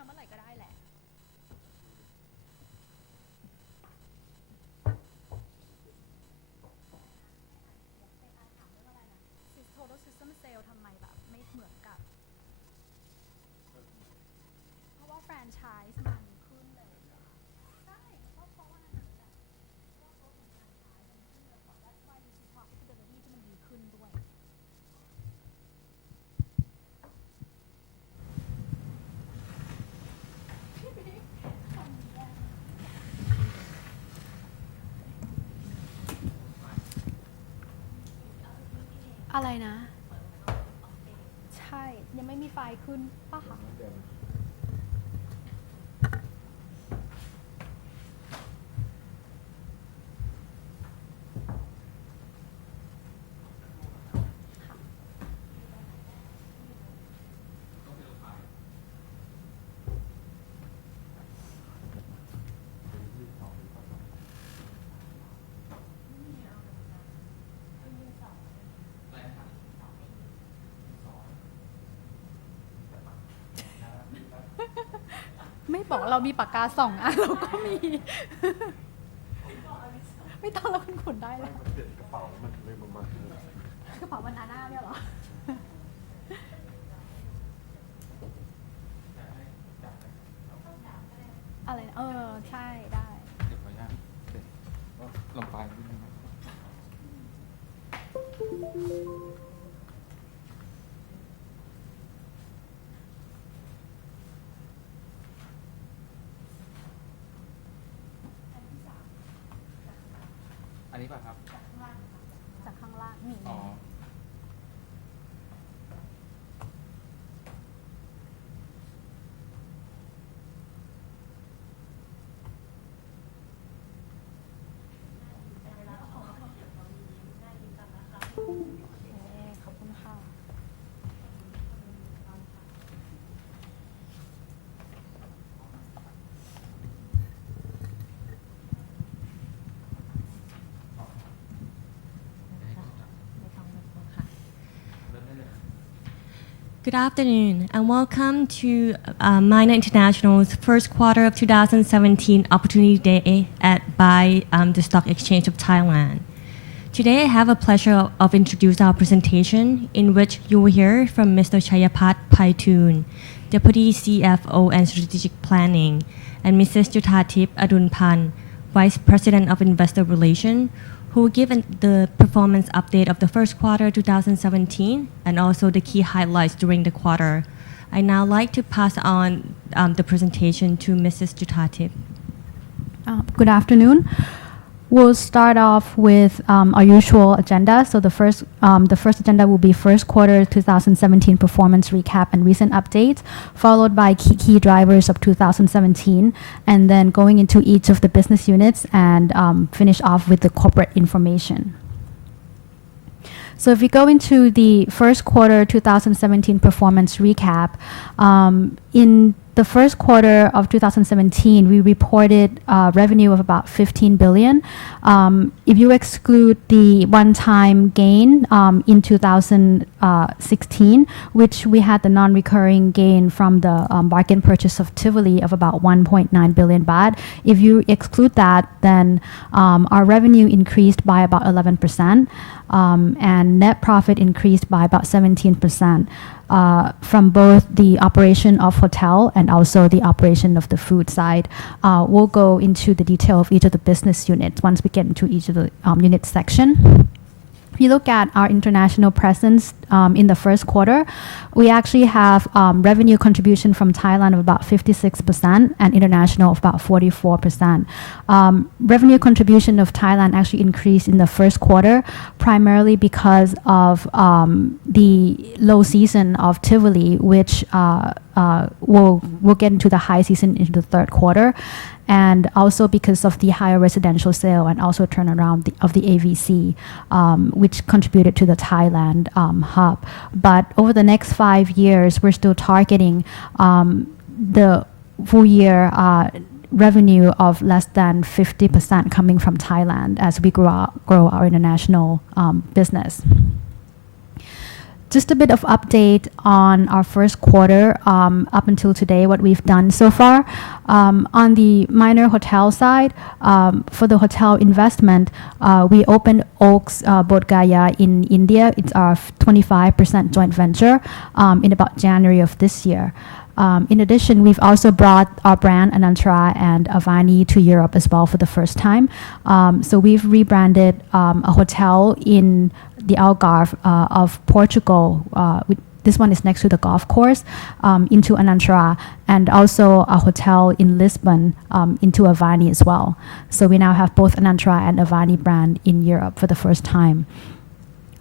มาเมื่อไหร่ก็ได้แหละtotal system sale ทำไมแบบไม่เหมือนกับเพราะว่าแฟรนไชส์มันขึ้นเลยใช่ก็เพราะว่านั่นแหละก็เพราะเป็นแฟรนไชส์มันขึ้นเลยก่อน that's why you should talk profitability ที่มันดีขึ้นด้วยอะไรนะใช่ยังไม่มีไฟล์ขึ้นป่ะคะไม่บอกเรามีปากกา2 อันเราก็มีไม่ต้องเราขุนได้แล้วกระเป๋ามันเลยมากระเป๋ามันอาน่าเนี่ยเหรออะไรนะใช่ได้เดี๋ยวขออนุญาตเด็กลงไปนิดนึงอันนี้ป่ะครับจากข้างล่างนี่อ๋อขอบคุณค่ะGood afternoon and welcome to Minor International's first quarter of 2017 Opportunity Day by the Stock Exchange of Thailand. Today I have a pleasure of introducing our presentation in which you will hear from Mr. Chayapat Paitun, Deputy CFO and Strategic Planning, and Mrs. Juthatip Adunpan, Vice President of Investor Relations, who will give the performance update of the first quarter 2017 and also the key highlights during the quarter. I now like to pass on the presentation to Mrs. Juthatip. Good afternoon. We'll start off with our usual agenda. So the first agenda will be first quarter 2017 performance recap and recent updates, followed by key drivers of 2017, and then going into each of the business units and finish off with the corporate information. So if we go into the first quarter 2017 performance recap, in the first quarter of 2017, we reported revenue of about 15 billion. If you exclude the one-time gain in 2016, which we had the non-recurring gain from the bargain purchase of Tivoli of about 1.9 billion baht. If you exclude that, then our revenue increased by about 11%, and net profit increased by about 17%. From both the operation of hotel and also the operation of the food side. We'll go into the detail of each of the business units once we get into each of the unit section. If you look at our international presence in the first quarter, we actually have revenue contribution from Thailand of about 56% and international of about 44%. Revenue contribution of Thailand actually increased in the first quarter, primarily because of the low season of Tivoli, which we'll get into the high season into the third quarter. And also because of the higher residential sale and also turnaround of the AVC, which contributed to the Thailand hub. But over the next 5 years, we're still targeting the full year revenue of less than 50% coming from Thailand as we grow our international business. Just a bit of update on our first quarter up until today, what we've done so far. On the minor hotel side, for the hotel investment, we opened Oaks Bodh Gaya in India. It's our 25% joint venture in about January of this year. In addition, we've also brought our brand Anantara and Avani to Europe as well for the first time. So we've rebranded a hotel in the Algarve of Portugal. This one is next to the golf course into Anantara, and also a hotel in Lisbon into Avani as well. So we now have both Anantara and Avani brand in Europe for the first time.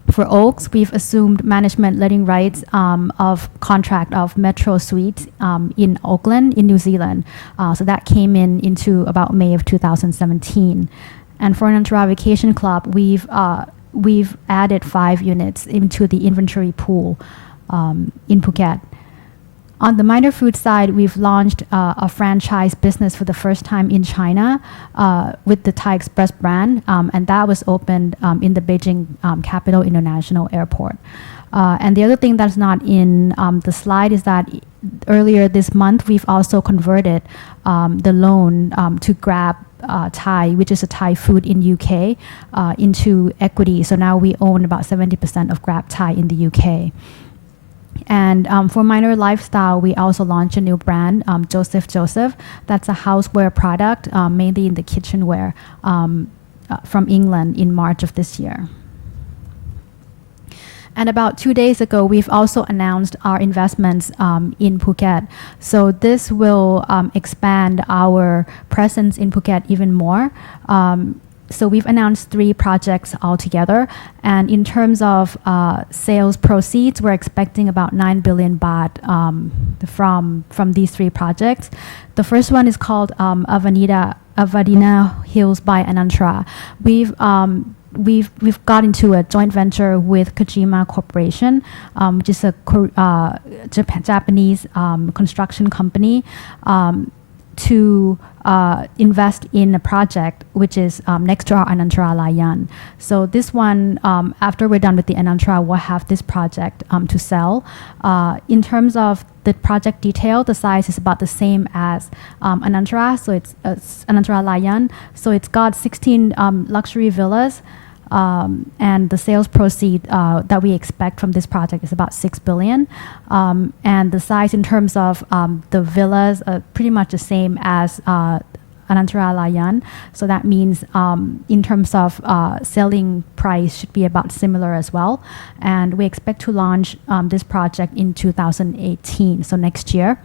For Oaks, we've assumed management letting rights of contract of Metro Suites in Auckland, in New Zealand. So that came into about May of 2017. And for Anantara Vacation Club, we've added 5 units into the inventory pool in Phuket. On the minor food side, we've launched a franchise business for the first time in China with the Thai Express brand, and that was opened in the Beijing Capital International Airport. And the other thing that's not in the slide is that earlier this month, we've also converted the loan to Grab Thai, which is a Thai food in UK, into equity. So now we own about 70% of Grab Thai in the UK. And for minor lifestyle, we also launched a new brand, Joseph. That's a houseware product, mainly in the kitchenware, from England in March of this year. And about 2 days ago, we've also announced our investments in Phuket. So this will expand our presence in Phuket even more. So we've announced 3 projects altogether. And in terms of sales proceeds, we're expecting about 9 billion baht from these 3 projects. The first one is called Avadina Hills by Anantara. We've got into a joint venture with Kojima Corporation, which is a Japanese construction company, to invest in a project which is next to our Anantara Layan. So this one, after we're done with the Anantara, we'll have this project to sell. In terms of the project detail, the size is about the same as Anantara, so it's Anantara Layan. So it's got 16 luxury villas, and the sales proceed that we expect from this project is about 6 billion. And the size in terms of the villas are pretty much the same as Anantara Layan. So that means in terms of selling price should be about similar as well. And we expect to launch this project in 2018, so next year.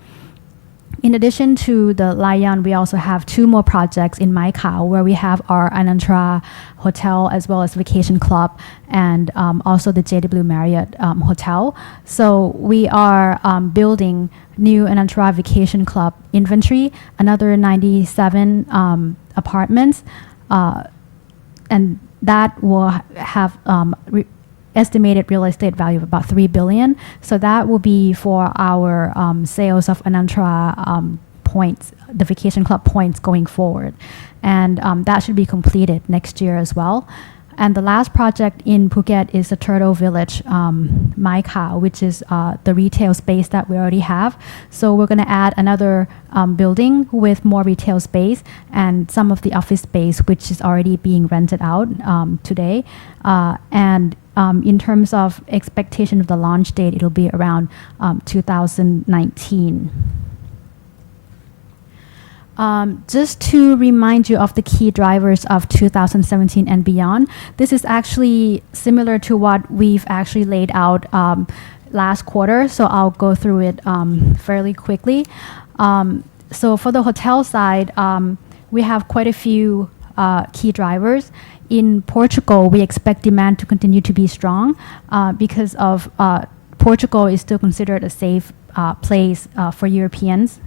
In addition to the Layan, we also have 2 more projects in Mai Khao, where we have our Anantara Hotel as well as Vacation Club, and also the JW Marriott Hotel. So we are building new Anantara Vacation Club inventory, another 97 apartments, and that will have estimated real estate value of about 3 billion. So that will be for our sales of Anantara points, the Vacation Club points going forward. And that should be completed next year as well. And the last project in Phuket is the Turtle Village, Mai Khao, which is the retail space that we already have. So we're going to add another building with more retail space and some of the office space, which is already being rented out today. And in terms of expectation of the launch date, it'll be around 2019. Just to remind you of the key drivers of 2017 and beyond, this is actually similar to what we've actually laid out last quarter, so I'll go through it fairly quickly. So for the hotel side, we have quite a few key drivers. In Portugal, we expect demand to continue to be strong because of Portugal is still considered a safe place for Europeans.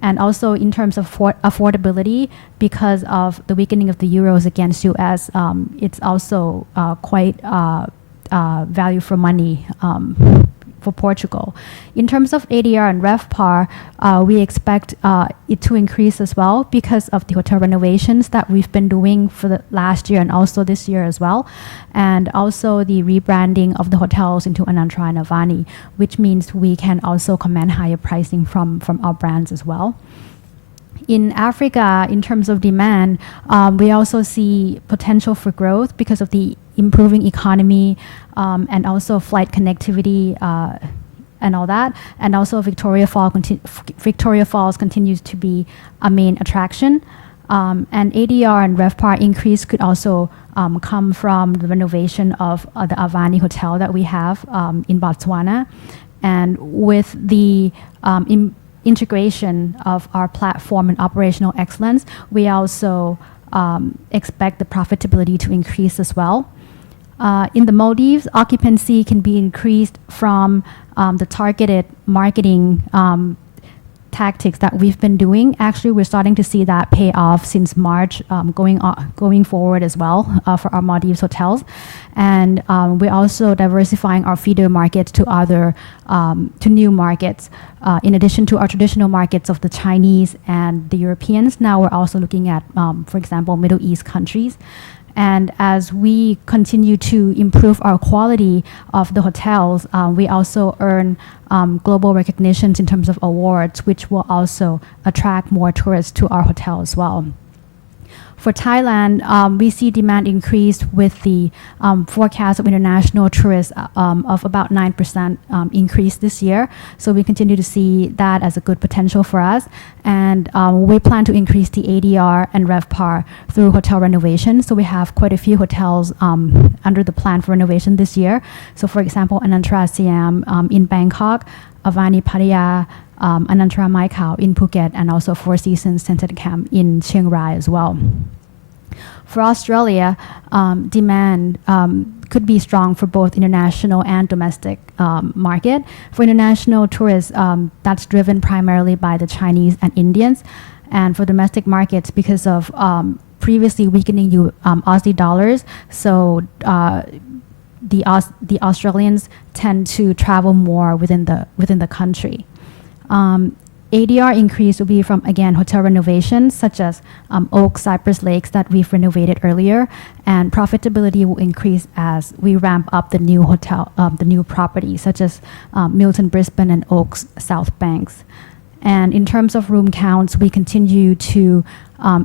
And also in terms of affordability, because of the weakening of the euros against US, it's also quite value for money for Portugal. In terms of ADR and RevPAR, we expect it to increase as well because of the hotel renovations that we've been doing for the last year and also this year as well, and also the rebranding of the hotels into Anantara and Avani, which means we can also command higher pricing from our brands as well. In Africa, in terms of demand, we also see potential for growth because of the improving economy and also flight connectivity and all that. And also Victoria Falls continues to be a main attraction. And ADR and RevPAR increase could also come from the renovation of the Avani Hotel that we have in Botswana. And with the integration of our platform and operational excellence, we also expect the profitability to increase as well. In the Maldives, occupancy can be increased from the targeted marketing tactics that we've been doing. Actually, we're starting to see that pay off since March, going forward as well for our Maldives hotels. And we're also diversifying our feeder markets to new markets. In addition to our traditional markets of the Chinese and the Europeans, now we're also looking at, for example, Middle East countries. And as we continue to improve our quality of the hotels, we also earn global recognitions in terms of awards, which will also attract more tourists to our hotel as well. For Thailand, we see demand increase with the forecast of international tourists of about 9% increase this year. So we continue to see that as a good potential for us. And we plan to increase the ADR and RevPAR through hotel renovation. So we have quite a few hotels under the plan for renovation this year. So for example, Anantara Siam in Bangkok, Avani Pattaya, Anantara Mai Khao in Phuket, and also Four Seasons Scented Camp in Chiang Rai as well. For Australia, demand could be strong for both international and domestic market. For international tourists, that's driven primarily by the Chinese and Indians. And for domestic markets, because of previously weakening Aussie dollars, so the Australians tend to travel more within the country. ADR increase will be from, again, hotel renovations such as Oak, Cypress Lakes that we've renovated earlier, and profitability will increase as we ramp up the new hotel, the new properties such as Milton Brisbane and Oaks South Banks. And in terms of room counts, we continue to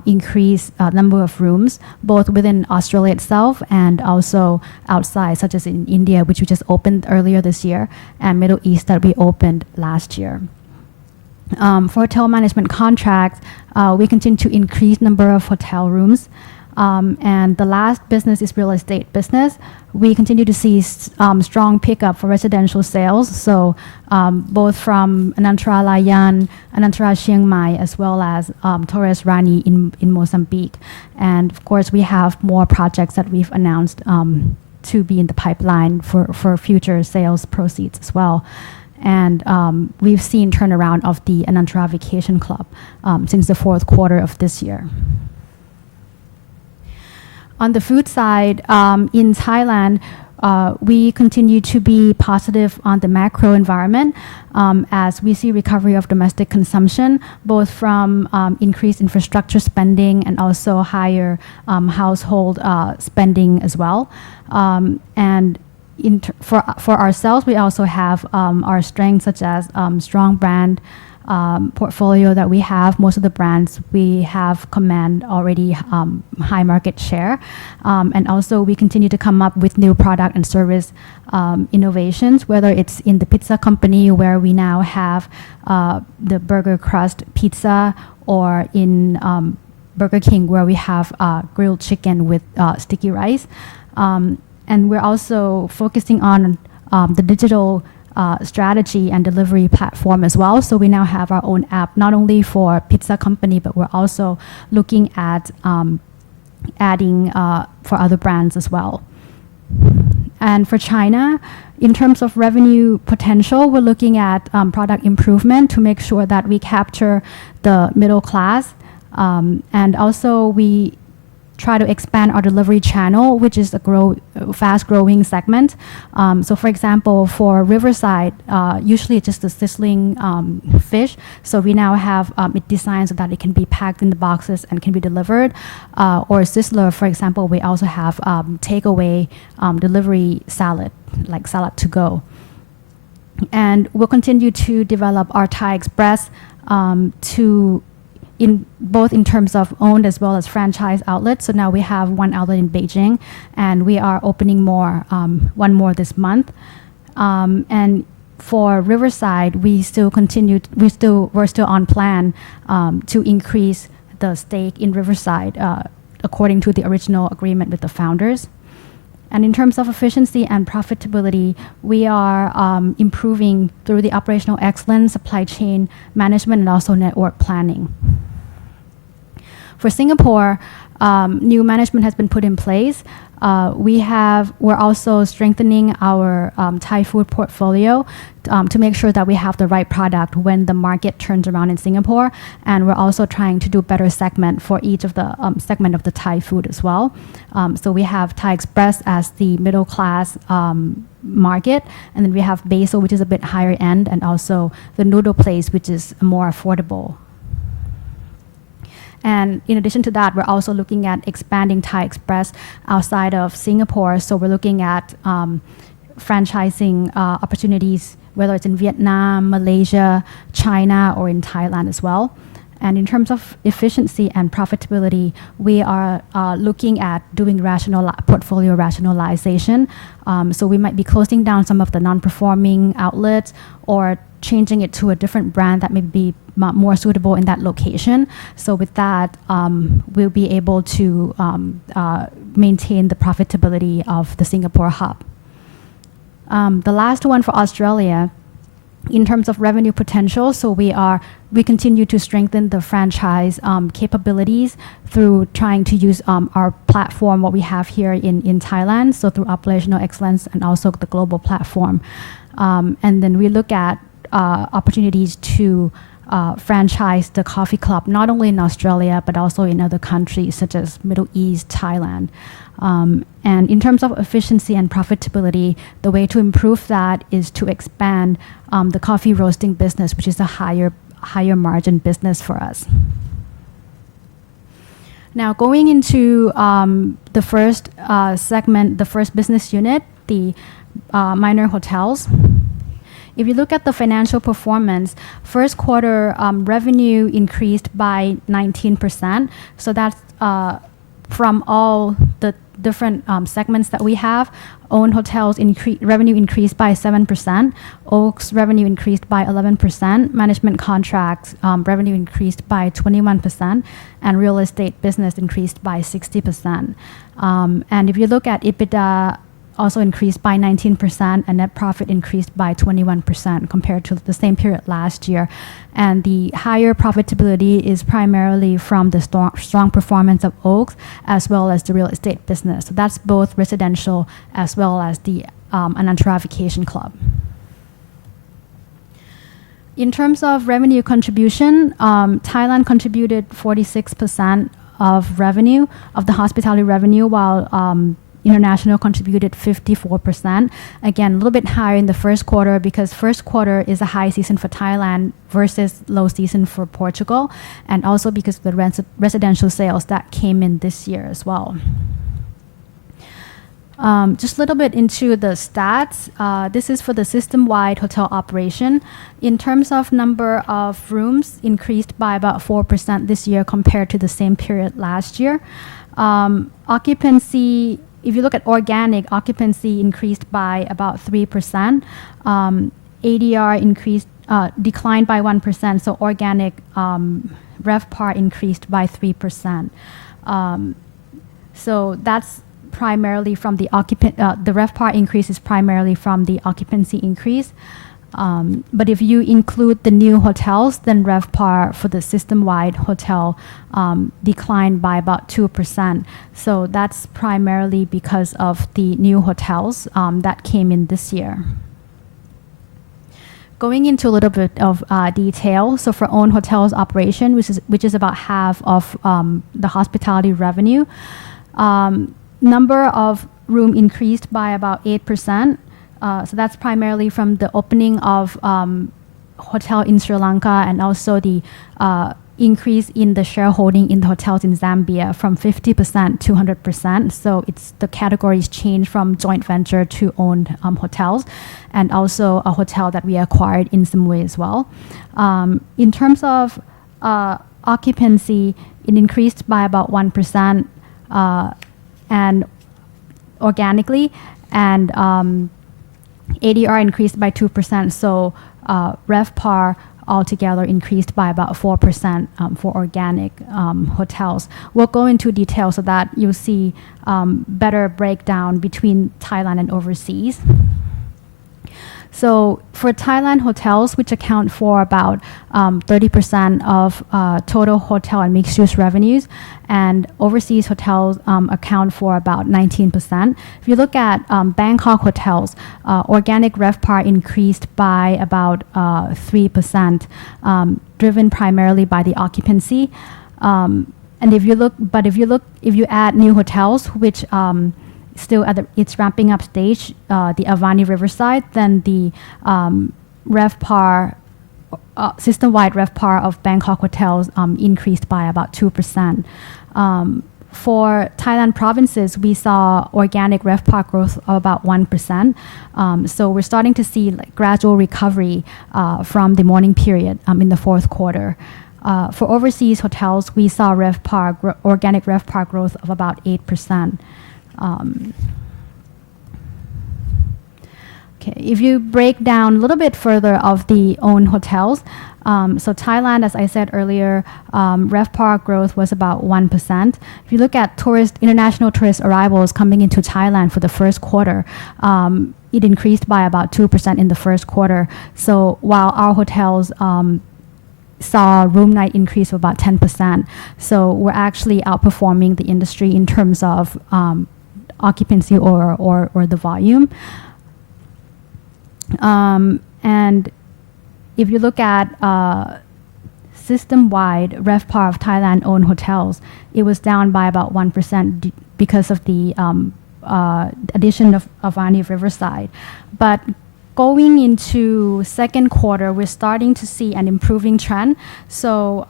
increase number of rooms, both within Australia itself and also outside, such as in India, which we just opened earlier this year, and Middle East that we opened last year. For hotel management contracts, we continue to increase number of hotel rooms. And the last business is real estate business. We continue to see strong pickup for residential sales. So both from Anantara Layan, Anantara Chiang Mai, as well as Torres Rani in Mozambique. And of course, we have more projects that we've announced to be in the pipeline for future sales proceeds as well. And we've seen turnaround of the Anantara Vacation Club since the fourth quarter of this year. On the food side, in Thailand, we continue to be positive on the macro environment as we see recovery of domestic consumption, both from increased infrastructure spending and also higher household spending as well. And for ourselves, we also have our strengths such as strong brand portfolio that we have. Most of the brands we have command already high market share. And also we continue to come up with new product and service innovations, whether it's in the pizza company where we now have the burger crust pizza, or in Burger King where we have grilled chicken with sticky rice. And we're also focusing on the digital strategy and delivery platform as well. So we now have our own app, not only for pizza company, but we're also looking at adding for other brands as well. And for China, in terms of revenue potential, we're looking at product improvement to make sure that we capture the middle class. And also we try to expand our delivery channel, which is a fast-growing segment. So, for example, for Riverside, usually it's just a sizzling fish. So we now have it designed so that it can be packed in the boxes and can be delivered. Or Sizzler, for example, we also have takeaway delivery salad, like salad to go. And we'll continue to develop our Thai Express both in terms of owned as well as franchise outlets. So now we have one outlet in Beijing, and we are opening one more this month. And for Riverside, we're still on plan to increase the stake in Riverside according to the original agreement with the founders. And in terms of efficiency and profitability, we are improving through the operational excellence, supply chain management, and also network planning. For Singapore, new management has been put in place. We're also strengthening our Thai food portfolio to make sure that we have the right product when the market turns around in Singapore. And we're also trying to do better segment for each of the segment of the Thai food as well. So we have Thai Express as the middle class market, and then we have Basil, which is a bit higher end, and also the noodle place, which is more affordable. And in addition to that, we're also looking at expanding Thai Express outside of Singapore. So we're looking at franchising opportunities, whether it's in Vietnam, Malaysia, China, or in Thailand as well. And in terms of efficiency and profitability, we are looking at doing portfolio rationalization. So we might be closing down some of the non-performing outlets or changing it to a different brand that may be more suitable in that location. So with that, we'll be able to maintain the profitability of the Singapore hub. The last one for Australia, in terms of revenue potential, so we continue to strengthen the franchise capabilities through trying to use our platform, what we have here in Thailand, so through operational excellence and also the global platform. And then we look at opportunities to franchise the coffee club, not only in Australia, but also in other countries such as Middle East, Thailand. And in terms of efficiency and profitability, the way to improve that is to expand the coffee roasting business, which is a higher margin business for us. Now, going into the first segment, the first business unit, the minor hotels. If you look at the financial performance, first quarter revenue increased by 19%. So that's from all the different segments that we have. Owned hotels revenue increased by 7%. Oaks revenue increased by 11%. Management contracts revenue increased by 21%. And real estate business increased by 60%. And if you look at EBITDA, also increased by 19%, and net profit increased by 21% compared to the same period last year. And the higher profitability is primarily from the strong performance of Oaks as well as the real estate business. So that's both residential as well as the Anantara Vacation Club. In terms of revenue contribution, Thailand contributed 46% of revenue, of the hospitality revenue, while international contributed 54%. Again, a little bit higher in the first quarter because first quarter is a high season for Thailand versus low season for Portugal, and also because of the residential sales that came in this year as well. Just a little bit into the stats. This is for the system-wide hotel operation. In terms of number of rooms, increased by about 4% this year compared to the same period last year. Occupancy, if you look at organic, occupancy increased by about 3%. ADR declined by 1%, so organic RevPAR increased by 3%. So that's primarily from the RevPAR increase is primarily from the occupancy increase. But if you include the new hotels, then RevPAR for the system-wide hotel declined by about 2%. So that's primarily because of the new hotels that came in this year. going into a little bit of detail, so for own hotels operation, which is about half of the hospitality revenue, number of room increased by about 8%. So that's primarily from the opening of hotel in Sri Lanka and also the increase in the shareholding in the hotels in Zambia from 50% to 100%. So it's the categories changed from joint venture to owned hotels, and also a hotel that we acquired in Samui as well. In terms of occupancy, it increased by about 1% and organically, and ADR increased by 2%. So RevPAR altogether increased by about 4% for organic hotels. We'll go into detail so that you'll see better breakdown between Thailand and overseas. So for Thailand hotels, which account for about 30% of total hotel and mixed-use revenues, and overseas hotels account for about 19%. If you look at Bangkok hotels, organic RevPAR increased by about 3%, driven primarily by the occupancy. And if you add new hotels, which still at its ramping up stage, the Avani Riverside, then the RevPAR, system-wide RevPAR of Bangkok hotels increased by about 2%. For Thailand provinces, we saw organic RevPAR growth of about 1%. So we're starting to see gradual recovery from the morning period in the fourth quarter. For overseas hotels, we saw organic RevPAR growth of about 8%. Okay, if you break down a little bit further of the owned hotels, so Thailand, as I said earlier, RevPAR growth was about 1%. If you look at international tourist arrivals coming into Thailand for the first quarter, it increased by about 2% in the first quarter. So while our hotels saw room night increase of about 10%, so we're actually outperforming the industry in terms of occupancy or the volume. And if you look at system-wide RevPAR of Thailand-owned hotels, it was down by about 1% because of the addition of Avani Riverside. But going into second quarter, we're starting to see an improving trend. So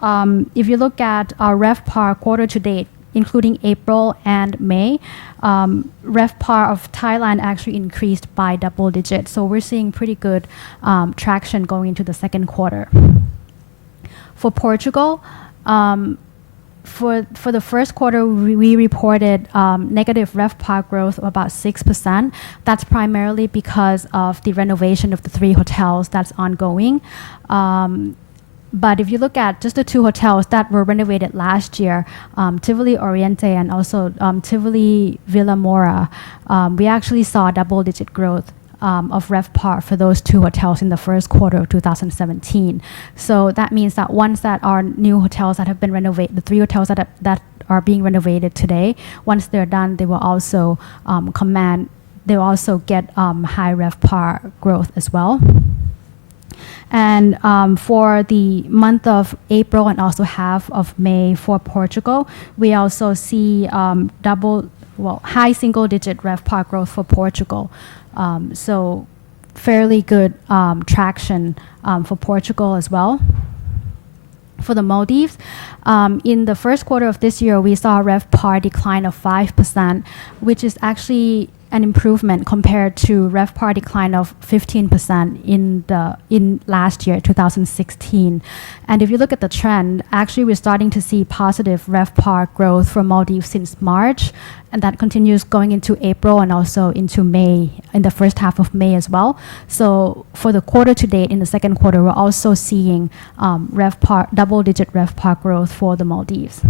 if you look at our RevPAR quarter to date, including April and May, RevPAR of Thailand actually increased by double digits. So we're seeing pretty good traction going into the second quarter. For Portugal, for the first quarter, we reported negative RevPAR growth of about 6%. That's primarily because of the renovation of the 3 hotels that's ongoing. But if you look at just the 2 hotels that were renovated last year, Tivoli Oriente and also Tivoli Villa Mora, we actually saw double-digit growth of RevPAR for those 2 hotels in the first quarter of 2017. So that means that once that are new hotels that have been renovated, the 3 hotels that are being renovated today, once they're done, they will also they will also get high RevPAR growth as well. And for the month of April and also half of May for Portugal, we also see high single-digit RevPAR growth for Portugal. So fairly good traction for Portugal as well. For the Maldives, in the first quarter of this year, we saw a RevPAR decline of 5%, which is actually an improvement compared to RevPAR decline of 15% in last year, 2016. And if you look at the trend, actually we're starting to see positive RevPAR growth for Maldives since March, and that continues going into April and also into May, in the first half of May as well. So for the quarter to date, in the second quarter, we're also seeing double-digit RevPAR growth for the Maldives.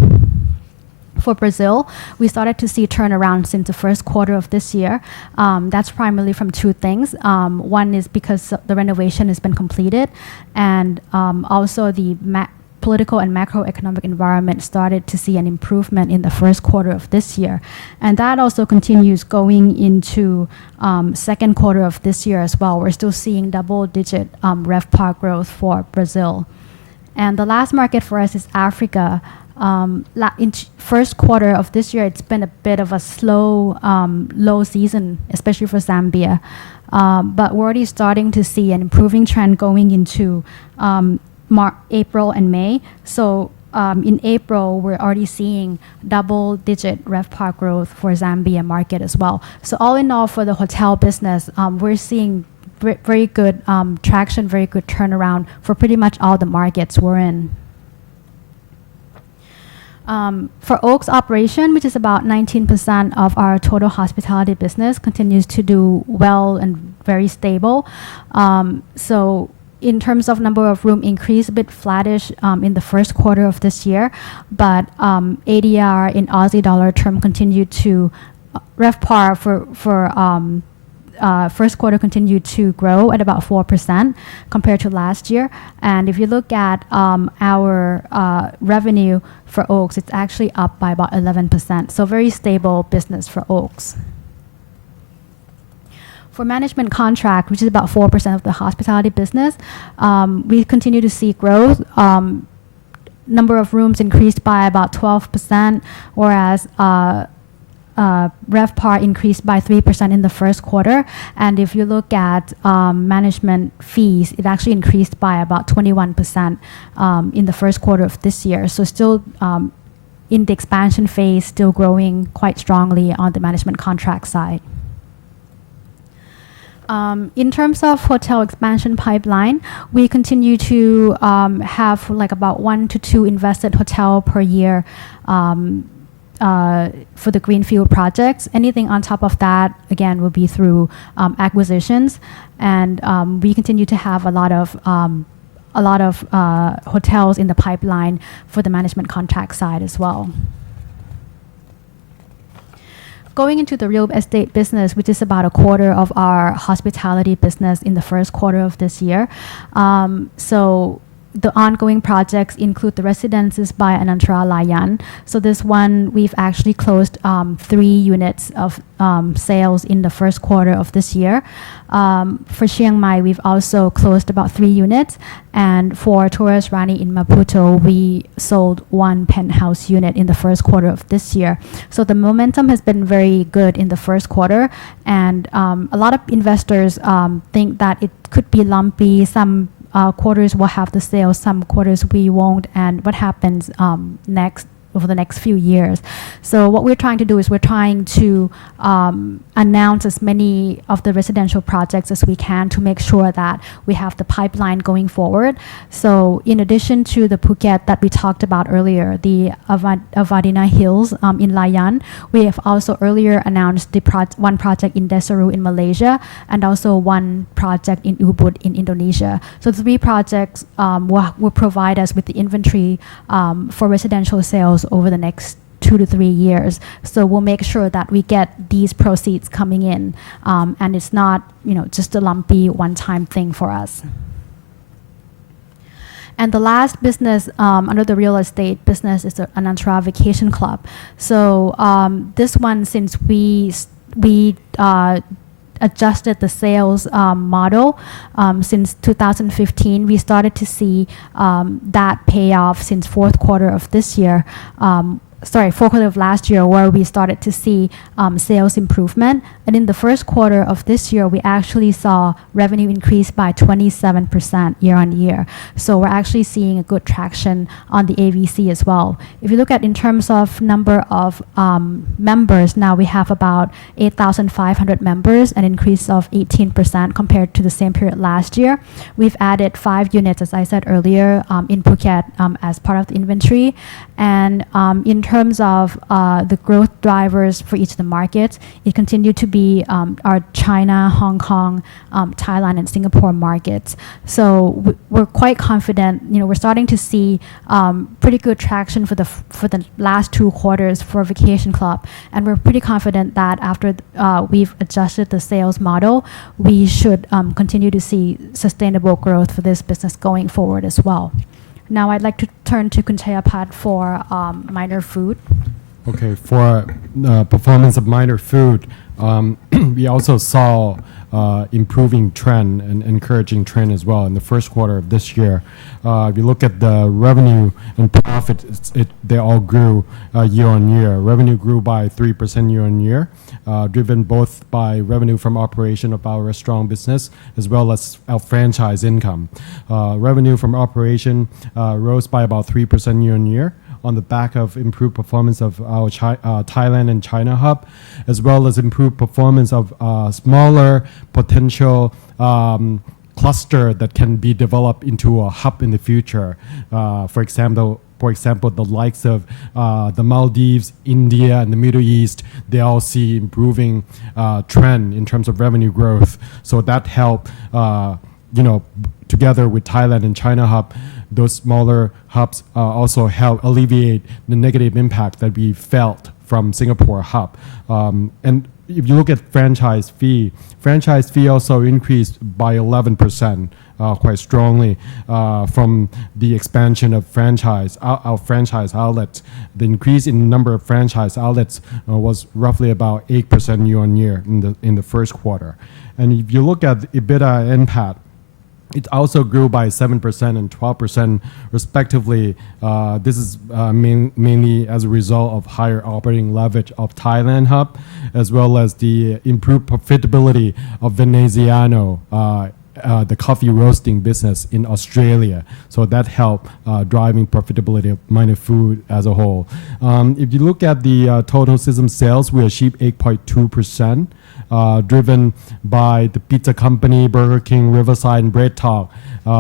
For Brazil, we started to see turnaround since the first quarter of this year. That's primarily from 2 things. One is because the renovation has been completed, and also the political and macroeconomic environment started to see an improvement in the first quarter of this year. And that also continues going into second quarter of this year as well. We're still seeing double-digit RevPAR growth for Brazil. And the last market for us is Africa. In first quarter of this year, it's been a bit of a slow, low season, especially for Zambia. But we're already starting to see an improving trend going into April and May. So in April, we're already seeing double-digit RevPAR growth for Zambia market as well. So all in all, for the hotel business, we're seeing very good traction, very good turnaround for pretty much all the markets we're in. For Oak's operation, which is about 19% of our total hospitality business, continues to do well and very stable. So in terms of number of room increase, a bit flattish in the first quarter of this year, but ADR in Aussie dollar term continued to RevPAR for first quarter continued to grow at about 4% compared to last year. And if you look at our revenue for Oaks, it's actually up by about 11%. So very stable business for Oaks. For management contract, which is about 4% of the hospitality business, we continue to see growth. Number of rooms increased by about 12%, whereas RevPAR increased by 3% in the first quarter. And if you look at management fees, it actually increased by about 21% in the first quarter of this year. So still in the expansion phase, still growing quite strongly on the management contract side. In terms of hotel expansion pipeline, we continue to have like about 1 to 2 invested hotel per year for the greenfield projects. Anything on top of that, again, will be through acquisitions. And we continue to have a lot of hotels in the pipeline for the management contract side as well. Going into the real estate business, which is about a quarter of our hospitality business in the first quarter of this year. So the ongoing projects include the residences by Anantara Layan. So this one, we've actually closed 3 units of sales in the first quarter of this year. For Chiang Mai, we've also closed about 3 units. And for Torres Rani in Maputo, we sold 1 penthouse unit in the first quarter of this year. So the momentum has been very good in the first quarter. And a lot of investors think that it could be lumpy. Some quarters will have the sales, some quarters we won't, and what happens next over the next few years. So what we're trying to do is we're trying to announce as many of the residential projects as we can to make sure that we have the pipeline going forward. So in addition to the Phuket that we talked about earlier, the Avadina Hills in Layan, we have also earlier announced the one project in Desaru in Malaysia and also 1 project in Ubud in Indonesia. So the 3 projects will provide us with the inventory for residential sales over the next 2 to 3 years. So we'll make sure that we get these proceeds coming in, and it's not, just a lumpy one-time thing for us. And the last business under the real estate business is the Anantara Vacation Club. So this one, since we adjusted the sales model since 2015. We started to see that pay off since fourth quarter of this year. Fourth quarter of last year, where we started to see sales improvement. And in the first quarter of this year, we actually saw revenue increase by 27% year on year. So we're actually seeing a good traction on the AVC as well. If you look at in terms of number of members, now we have about 8,500 members, an increase of 18% compared to the same period last year. We've added 5 units, as I said earlier, in Phuket as part of the inventory. And in terms of the growth drivers for each of the markets, it continued to be our China, Hong Kong, Thailand, and Singapore markets. So we're quite confident. We're starting to see pretty good traction for the last 2 quarters for Vacation Club, and we're pretty confident that after we've adjusted the sales model, we should continue to see sustainable growth for this business going forward as well. Now I'd like to turn to Kunchayapat for minor food. Okay, for performance of minor food, we also saw improving trend and encouraging trend as well in the first quarter of this year. If you look at the revenue and profit, they all grew year on year. Revenue grew by 3% year on year, driven both by revenue from operation of our restaurant business as well as our franchise income. Revenue from operation rose by about 3% year on year, on the back of improved performance of our Thailand and China hub, as well as improved performance of smaller potential cluster that can be developed into a hub in the future. For example, the likes of the Maldives, India, and the Middle East, they all see improving trend in terms of revenue growth. So that helped, together with Thailand and China hub, those smaller hubs also help alleviate the negative impact that we felt from Singapore hub. And if you look at franchise fee also increased by 11%, quite strongly from the expansion of our franchise outlets. The increase in the number of franchise outlets was roughly about 8% year on year in the first quarter. And if you look at EBITDA and NPAT, it also grew by 7% and 12% respectively. This is mainly as a result of higher operating leverage of Thailand hub, as well as the improved profitability of Veneziano, the coffee roasting business in Australia. So that helped driving profitability of minor food as a whole. If you look at the total system sales, we achieved 8.2%. Driven by the pizza company, Burger King, Riverside, and Bread Talk.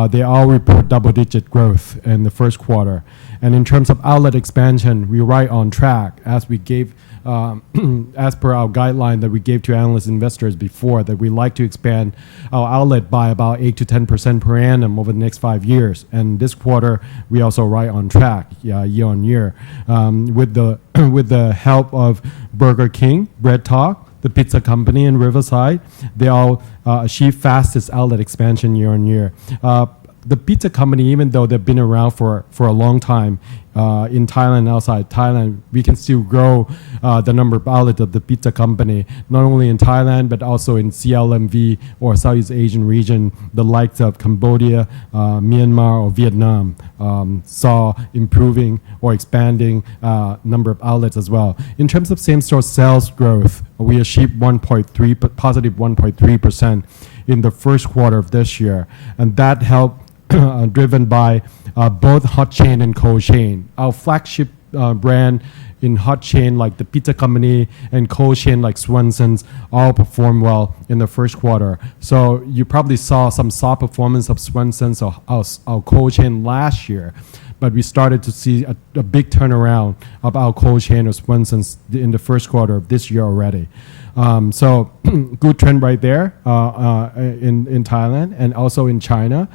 They all report double-digit growth in the first quarter. And in terms of outlet expansion, we're right on track as we gave, as per our guideline that we gave to analyst investors before, that we like to expand our outlet by about 8 to 10% per annum over the next 5 years. And this quarter, we also right on track year on year. With the help of Burger King, Bread Talk, the pizza company in Riverside, they all achieve fastest outlet expansion year on year. The pizza company, even though they've been around for a long time in Thailand and outside Thailand, we can still grow the number of outlets of the pizza company, not only in Thailand, but also in CLMV or Southeast Asian region, the likes of Cambodia, Myanmar, or Vietnam, saw improving or expanding number of outlets as well. In terms of same-store sales growth, we achieved positive 1.3% in the first quarter of this year, and that helped driven by both hot chain and cold chain. Our flagship brand in hot chain like the pizza company and cold chain like Swanson's all performed well in the first quarter. So you probably saw some soft performance of Swanson's or our cold chain last year, but we started to see a big turnaround of our cold chain of Swanson's in the first quarter of this year already. So good trend right there in Thailand and also in China.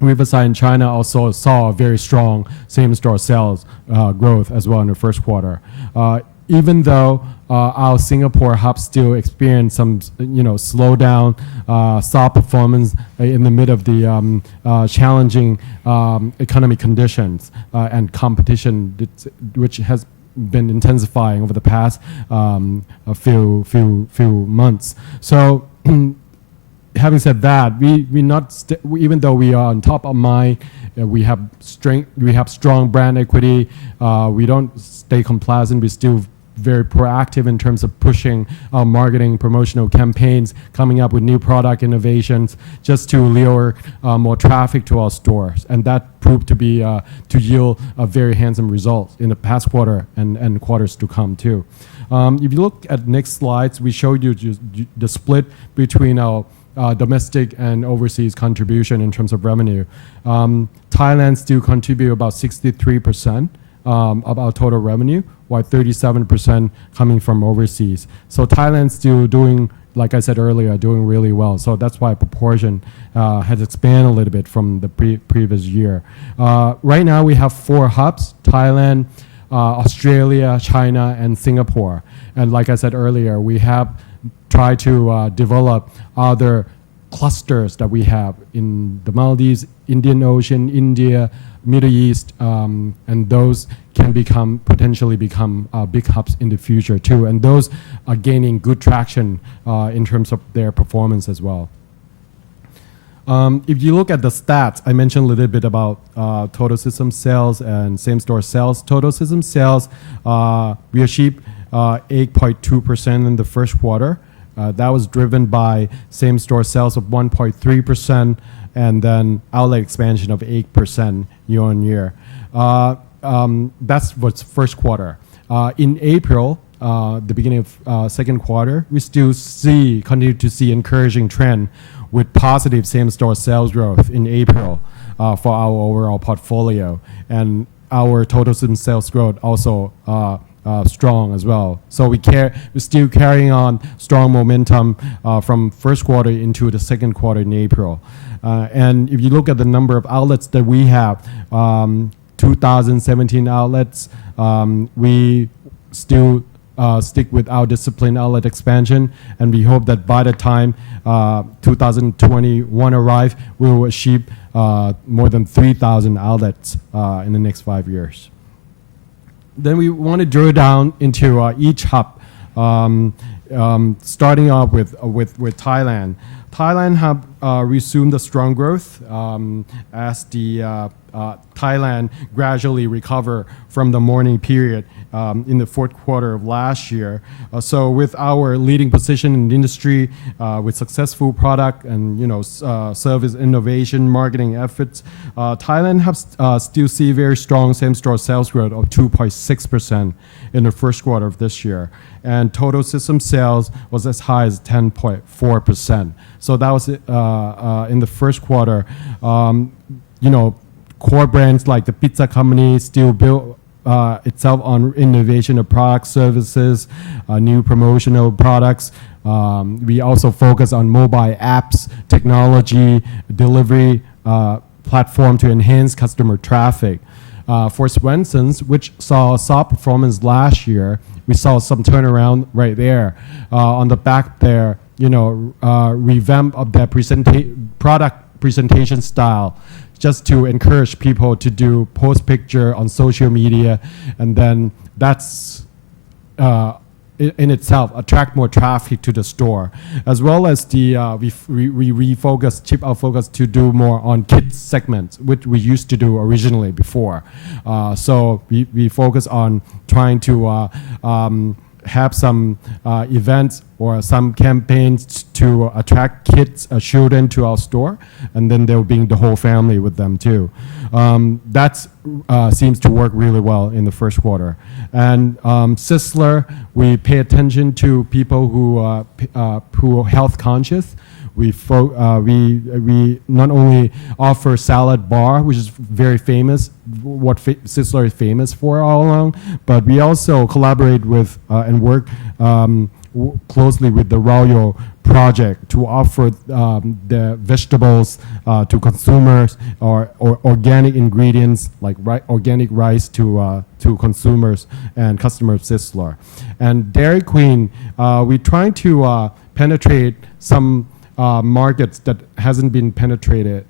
Riverside in China also saw a very strong same-store sales growth as well in the first quarter. Even though our Singapore hub still experienced some, slowdown, soft performance in the midst of the challenging economic conditions and competition, which has been intensifying over the past few months. So. Having said that, even though we are on top of mind, we have strength, we have strong brand equity. We don't stay complacent. We're still very proactive in terms of pushing our marketing promotional campaigns, coming up with new product innovations just to lure more traffic to our stores. And that proved to yield a very handsome result in the past quarter and quarters to come too. If you look at next slides, we showed you the split between our domestic and overseas contribution in terms of revenue. Thailand still contribute about 63% of our total revenue, while 37% coming from overseas. So Thailand's still doing, like I said earlier, doing really well. So that's why proportion has expanded a little bit from the previous year. Right now we have 4 hubs: Thailand, Australia, China, and Singapore. And like I said earlier, we have tried to develop other clusters that we have in the Maldives, Indian Ocean, India, Middle East, and those can potentially become big hubs in the future too. And those are gaining good traction in terms of their performance as well. If you look at the stats, I mentioned a little bit about total system sales and same-store sales. Total system sales, we achieved 8.2% in the first quarter. That was driven by same-store sales of 1.3% and then outlet expansion of 8% year on year. That's what's first quarter. In April, the beginning of second quarter, we still continue to see encouraging trend with positive same-store sales growth in April for our overall portfolio. And our total system sales growth also strong as well. So we're still carrying on strong momentum from first quarter into the second quarter in April. And if you look at the number of outlets that we have, 2017 outlets, we still stick with our disciplined outlet expansion, and we hope that by the time 2021 arrive, we will achieve more than 3,000 outlets in the next 5 years. Then we want to drill down into each hub, starting off with Thailand. Thailand have resumed a strong growth as the Thailand gradually recover from the mourning period in the fourth quarter of last year. So with our leading position in the industry, with successful product and service innovation, marketing efforts, Thailand have still see very strong same-store sales growth of 2.6% in the first quarter of this year. And total system sales was as high as 10.4%. So that was in the first quarter. Core brands like the pizza company still built itself on innovation of product services, new promotional products. We also focus on mobile apps, technology, delivery platform to enhance customer traffic. For Swenson's, which saw a soft performance last year, we saw some turnaround right there. On the back there, revamp of their product presentation style, just to encourage people to do post picture on social media, and then that's in itself attract more traffic to the store, as well as the we shift our focus to do more on kids segments, which we used to do originally before. So we focus on trying to have some events or some campaigns to attract kids, children to our store, and then they'll bring the whole family with them too. That seems to work really well in the first quarter. And Sizzler, we pay attention to people who are health conscious. We not only offer salad bar, which is very famous, what Sizzler is famous for all along, but we also collaborate with and work closely with the Royal Project to offer the vegetables to consumers or organic ingredients like organic rice to consumers and customers of Sizzler. And Dairy Queen, we're trying to penetrate some markets that hasn't been penetrated.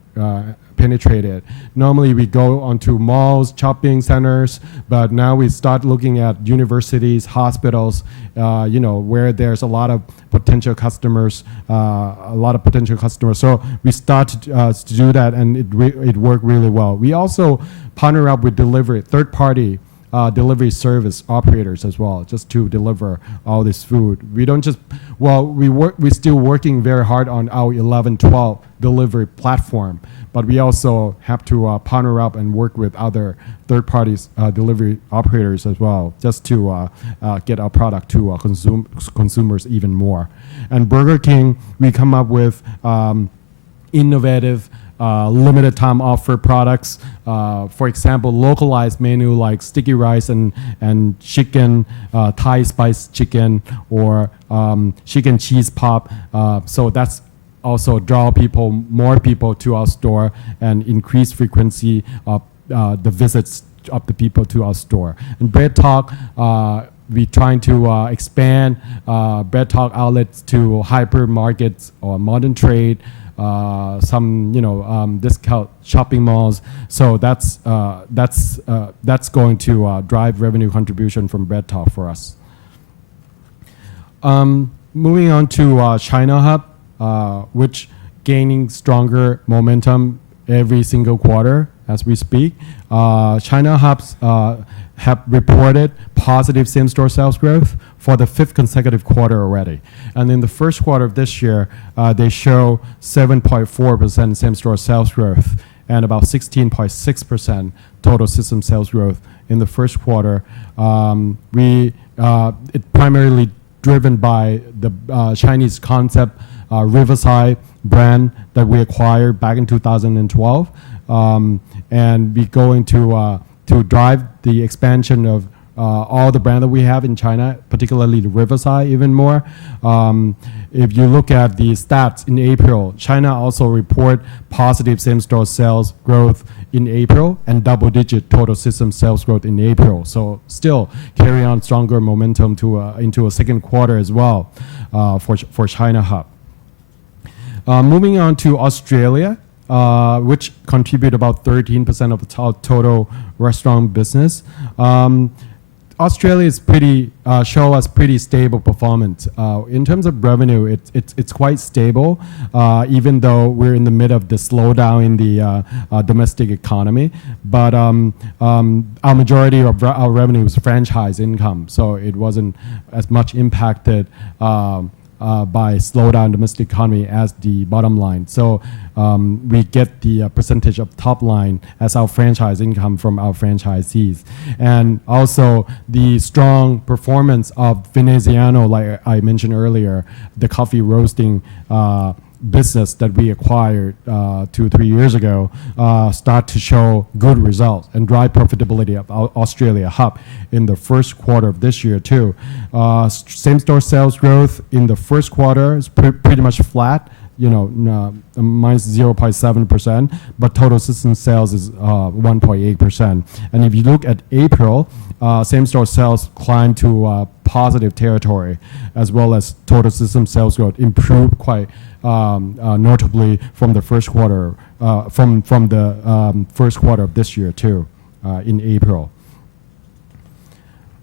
Normally we go onto malls, shopping centers, but now we start looking at universities, hospitals, where there's a lot of potential customers, So we start to do that, and it worked really well. We also partner up with third-party delivery service operators as well, just to deliver all this food. We don't just, we're still working very hard on our 11/12 delivery platform, but we also have to partner up and work with other third parties delivery operators as well, just to get our product to consumers even more. And Burger King, we come up with innovative limited time offer products. For example, localized menu like sticky rice and chicken, Thai spice chicken, or chicken cheese pop. So that's also draw more people to our store and increase frequency of the visits of the people to our store. And Bread Talk, we're trying to expand Bread Talk outlets to hypermarkets or modern trade, some discount shopping malls. So that's going to drive revenue contribution from Bread Talk for us. Moving on to China Hub, which gaining stronger momentum every single quarter as we speak. China Hubs have reported positive same-store sales growth for the 5th consecutive quarter already. And in the first quarter of this year, they show 7.4% same-store sales growth and about 16.6% total system sales growth in the first quarter. It primarily driven by the Chinese concept Riverside brand that we acquired back in 2012, and we're going to drive the expansion of all the brand that we have in China, particularly the Riverside, even more. If you look at the stats in April, China also report positive same-store sales growth in April and double-digit total system sales growth in April. So still carry on stronger momentum into a second quarter as well for China Hub. Moving on to Australia, which contribute about 13% of the total restaurant business. Australia is show us pretty stable performance. In terms of revenue, it's quite stable, even though we're in the middle of the slowdown in the domestic economy. But our majority of our revenue is franchise income, so it wasn't as much impacted by slowdown domestic economy as the bottom line. So we get the percentage of top line as our franchise income from our franchisees. And also the strong performance of Veneziano, like I mentioned earlier, the coffee roasting business that we acquired 2 or 3 years ago start to show good results and drive profitability of our Australia Hub in the first quarter of this year too. Same-store sales growth in the first quarter is pretty much flat, minus 0.7%, but total system sales is 1.8%. And if you look at April, same-store sales climbed to positive territory, as well as total system sales growth improved quite notably from the first quarter, from the first quarter of this year too, in April.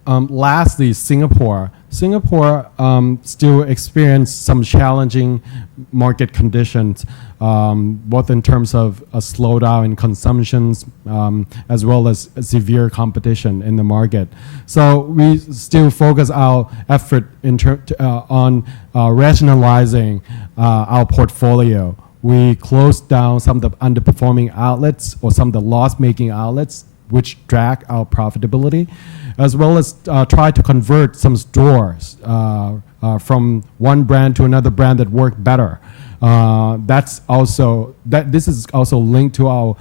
Lastly, Singapore. Singapore still experienced some challenging market conditions, both in terms of a slowdown in consumptions, as well as severe competition in the market. So we still focus our effort on rationalizing our portfolio. We closed down some of the underperforming outlets or some of the loss-making outlets, which drag our profitability, as well as try to convert some stores from one brand to another brand that work better. This is also linked to our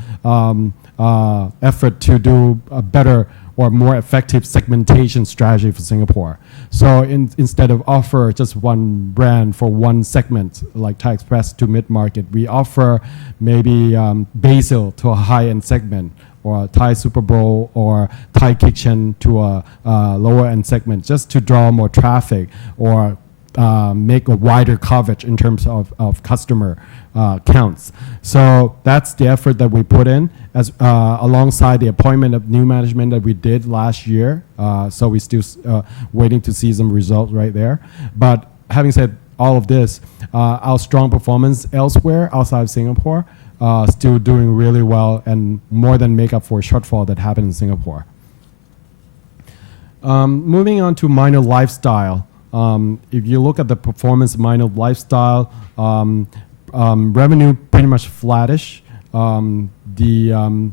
effort to do a better or more effective segmentation strategy for Singapore. So instead of offer just one brand for one segment, like Thai Express to mid-market, we offer maybe Basil to a high-end segment, or Thai Super Bowl or Thai Kitchen to a lower-end segment, just to draw more traffic or make a wider coverage in terms of customer counts. So that's the effort that we put in, as alongside the appointment of new management that we did last year. So we still waiting to see some results right there. But having said all of this, our strong performance elsewhere outside of Singapore still doing really well and more than make up for a shortfall that happened in Singapore. Moving on to Minor Lifestyle. If you look at the performance of Minor Lifestyle, revenue pretty much flattish. The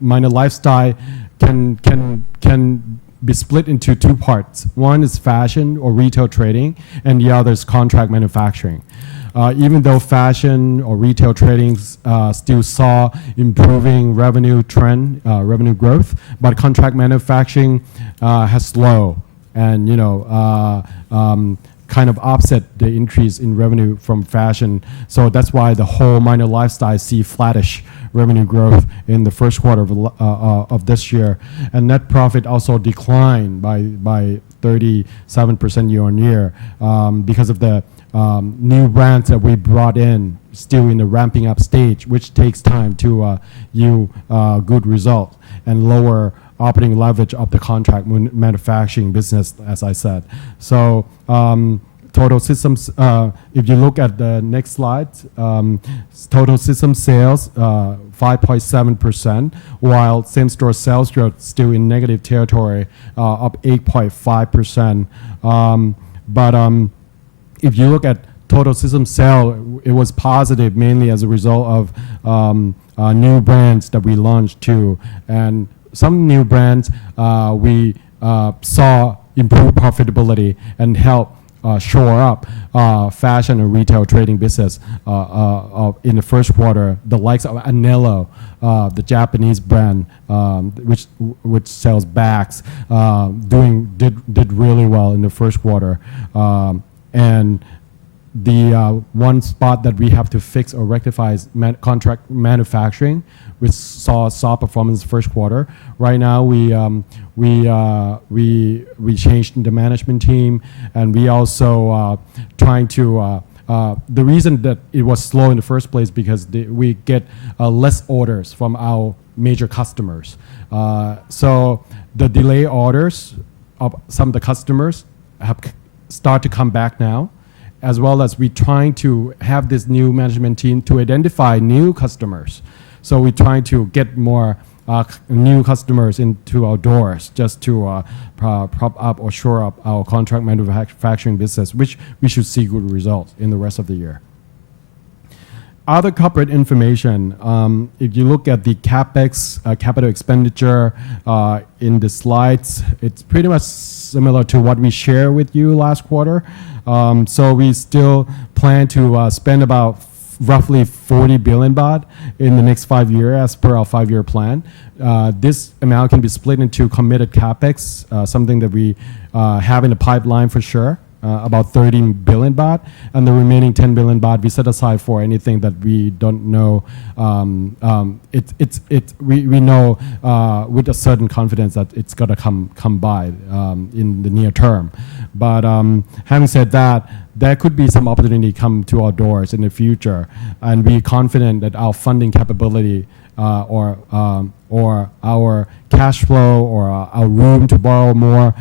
Minor Lifestyle can be split into two parts. One is fashion or retail trading, and the other is contract manufacturing. Even though fashion or retail trading still saw improving revenue trend, revenue growth, but contract manufacturing has slowed and kind of offset the increase in revenue from fashion. So that's why the whole Minor Lifestyle see flattish revenue growth in the first quarter of this year. And net profit also declined by 37% year on year because of the new brands that we brought in still in the ramping up stage, which takes time to yield good results and lower operating leverage of the contract manufacturing business, as I said. So total systems, if you look at the next slide, total system sales 5.7%, while same-store sales growth still in negative territory, up 8.5%. But if you look at total system sale, it was positive mainly as a result of new brands that we launched too. And some new brands we saw improved profitability and help shore up fashion and retail trading business in the first quarter. The likes of Anello, the Japanese brand, which sells bags, did really well in the first quarter, and the one spot that we have to fix or rectify is contract manufacturing, which saw soft performance first quarter. Right now, we changed the management team, and we also trying to. The reason that it was slow in the first place because we get less orders from our major customers. So the delay orders of some of the customers have start to come back now, as well as we trying to have this new management team to identify new customers. So we're trying to get more new customers into our doors just to prop up or shore up our contract manufacturing business, which we should see good results in the rest of the year. Other corporate information, if you look at the CapEx, capital expenditure in the slides, it's pretty much similar to what we shared with you last quarter. So we still plan to spend about roughly 40 billion baht in the next 5 years as per our 5-year plan. This amount can be split into committed CapEx, something that we have in the pipeline for sure, about 13 billion baht, and the remaining 10 billion baht we set aside for anything that we don't know. We know with a certain confidence that it's gonna come by in the near term. But having said that, there could be some opportunity come to our doors in the future, and we're confident that our funding capability or our cash flow or our room to borrow more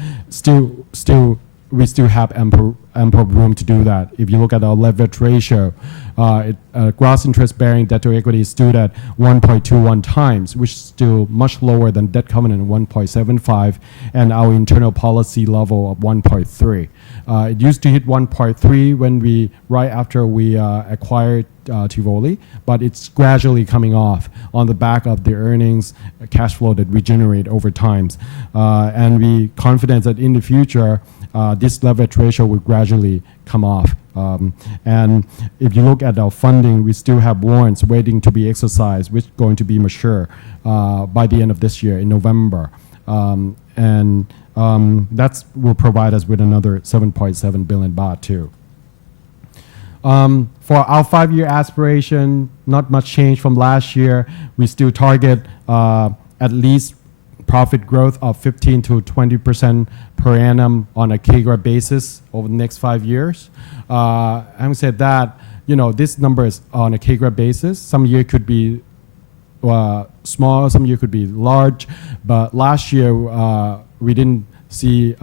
we still have ample room to do that. If you look at our leverage ratio, gross interest-bearing debt to equity stood at 1.21 times, which is still much lower than debt covenant 1.75 and our internal policy level of 1.3. It used to hit 1.3 right after we acquired Tivoli, but it's gradually coming off on the back of the earnings cash flow that we generate over time. And we confident that in the future, this leverage ratio will gradually come off. And if you look at our funding, we still have warrants waiting to be exercised, which is going to be mature by the end of this year in November. And that will provide us with another 7.7 billion baht too. For our 5-year aspiration, not much change from last year. We still target at least profit growth of 15 to 20% per annum on a CAGR basis over the next 5 years. Having said that, this number is on a CAGR basis. Some year could be small, some year could be large, but last year we didn't see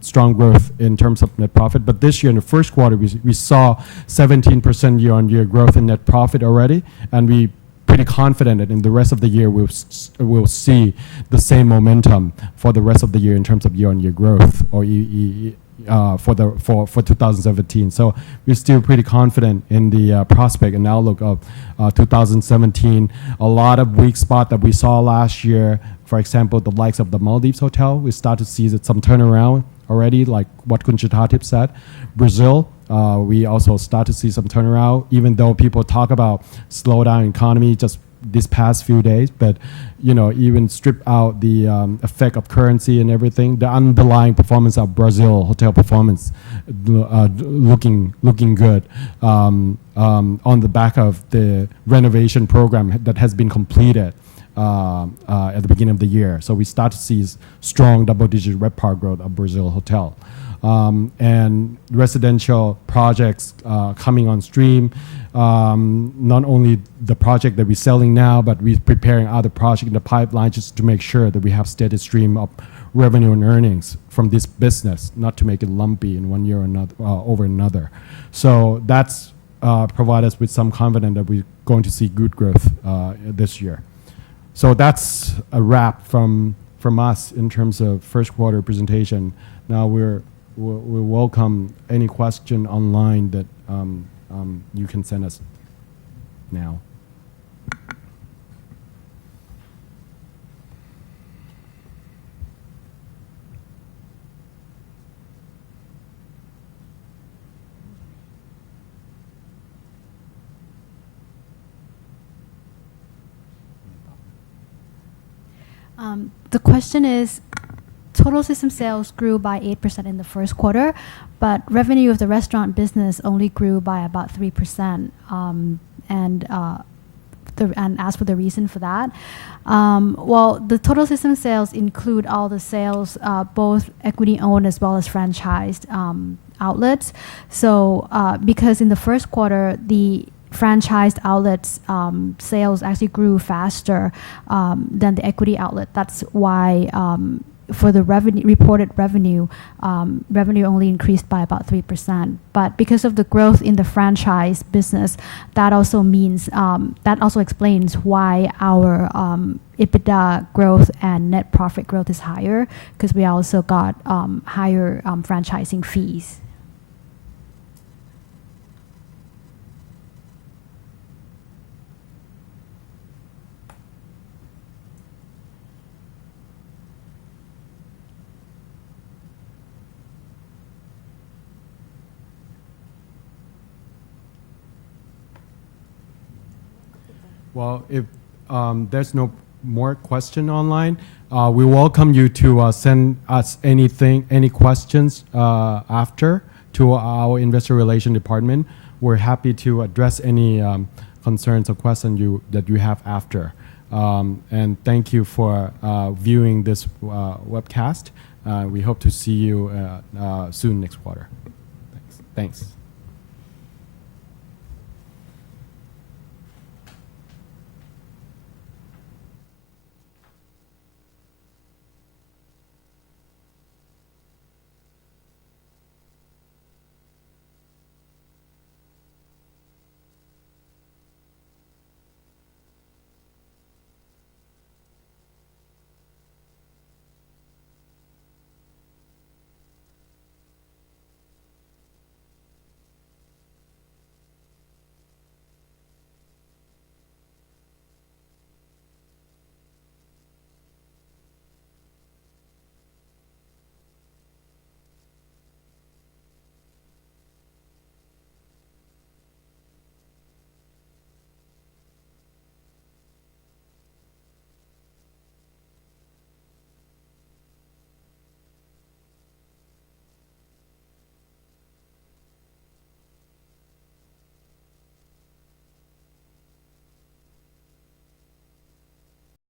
strong growth in terms of net profit. But this year in the first quarter, we saw 17% year-on-year growth in net profit already, and we pretty confident that in the rest of the year we'll see the same momentum for the rest of the year in terms of year-on-year growth or for 2017. So we're still pretty confident in the prospect and outlook of 2017. A lot of weak spot that we saw last year, for example, the likes of the Maldives Hotel, we start to see some turnaround already, like what Khun Chattatip said. Brazil, we also start to see some turnaround, even though people talk about slowdown economy just this past few days. But even strip out the effect of currency and everything, the underlying performance of Brazil hotel performance looking good on the back of the renovation program that has been completed at the beginning of the year. So we start to see strong double-digit RevPAR growth of Brazil hotel. and residential projects coming on stream. Not only the project that we're selling now, but we're preparing other projects in the pipeline just to make sure that we have steady stream of revenue and earnings from this business, not to make it lumpy in one year or another, over another. So that's provide us with some confidence that we're going to see good growth this year. So that's a wrap from us in terms of first quarter presentation. Now we welcome any question online that you can send us now. The question is, total system sales grew by 8% in the first quarter, but revenue of the restaurant business only grew by about 3%. And as for the reason for that, well, the total system sales include all the sales, both equity-owned as well as franchised outlets. So because in the first quarter, the franchised outlets sales actually grew faster than the equity outlet. That's why for the reported revenue, revenue only increased by about 3%. But because of the growth in the franchise business, that also means that also explains why our EBITDA growth and net profit growth is higher, because we also got higher franchising fees. Well, if there's no more question online, we welcome you to send us any questions after to our investor relation department. We're happy to address any concerns or questions that you have after. And thank you for viewing this webcast. We hope to see you soon next quarter. Thanks.